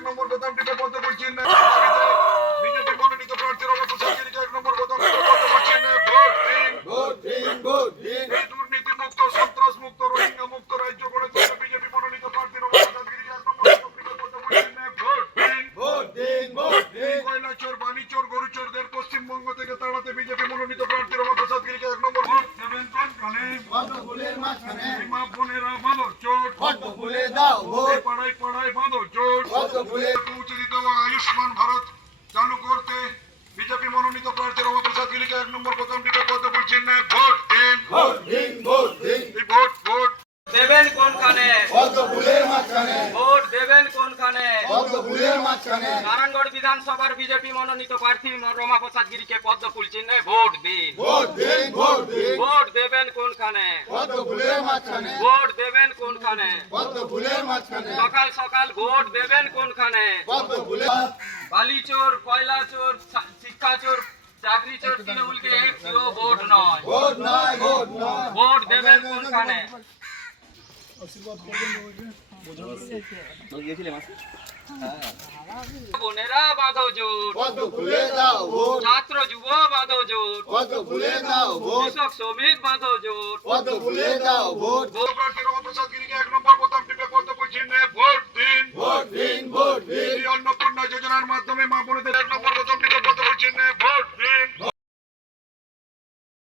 এক নম্বর বোতামটিতে পদ্ম ফুল চিহ্নে বিজেপি মনোনীত প্রার্থী রমা প্রসাদ গিরিকে এক নম্বর বোতামটিতে পদ্ম ফুল চিহ্নে ভোট দিন। এই দুর্নীতি মুক্ত, সন্ত্রাস মুক্ত, রোহিঙ্গা মুক্ত রাজ্য গড়ে তুলতে বিজেপি মনোনীত প্রার্থী রমা প্রসাদ গিরিকে এক নম্বর বোতামটিতে পদ্ম ফুল চিহ্নে ভোট দিন। কয়লা চোর, বাণী চোর, গরু চোরদের পশ্চিমবঙ্গ থেকে তাড়াতে বিজেপি মনোনীত প্রার্থী রমা প্রসাদ গিরিকে এক নম্বর ভোট দেবেন কোনখানে? মা বোনেরা বাঁধো চোট, পাড়ায় পাড়ায় বাঁধো চোট। পৌঁছে দিতে হবে আয়ুষ্মান ভারত চালু করতে বিজেপি মনোনীত প্রার্থী রমা প্রসাদ গিরিকে এক নম্বর বোতামটিতে পদ্ম ফুল চিহ্নে ভোট দিন। এই ভোট ভোট দেবেন কোনখানে? ভোট দেবেন কোনখানে? নারায়ণগড় বিধানসভার বিজেপি মনোনীত প্রার্থী রমা প্রসাদ গিরিকে পদ্ম ফুল চিহ্নে ভোট দিন। ভোট দেবেন কোনখানে? ভোট দেবেন কোনখানে? সকাল সকাল ভোট দেবেন কোনখানে? বালি চোর, কয়লা চোর, শিক্ষা চোর, চাকরি চোর তৃণমূলকে একটিও ভোট নয়। ভোট দেবেন কোনখানে? বোনেরা বাঁধো জোট, ছাত্র যুব বাঁধো জোট, কৃষক শ্রমিক বাঁধো জোট। প্রার্থী রমা প্রসাদ গিরিকে এক নম্বর বোতাম